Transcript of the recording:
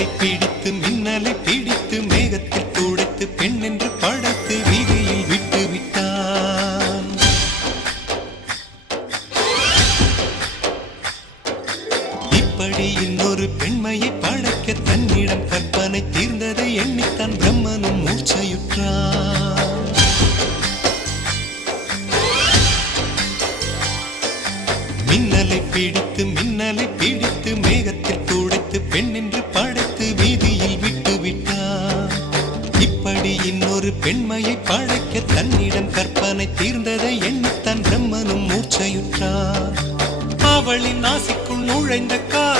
மின்னலை பிடித்து மேகத்தில் துடைத்து பெண் என்று படைத்து வீதியில் விட்டு விட்டான். இப்படி இன்னொரு பெண்மையை படைக்க தன்னிடம் கற்பனை தீர்ந்ததை எண்ணித்தான் பிரம்மனும் மூர்ச்சையுற்றான். மின்னலை பிடித்து மேகத்தில் துடைத்து பெண் என்று படைத்து வீதியில் விட்டு விட்டான். இப்படி இன்னொரு பெண்மையை படைக்க தன்னிடம் கற்பனை தீர்ந்ததை எண்ணித்தான் பிரம்மனும் மூர்ச்சையுற்றான். அவளின் ஆசை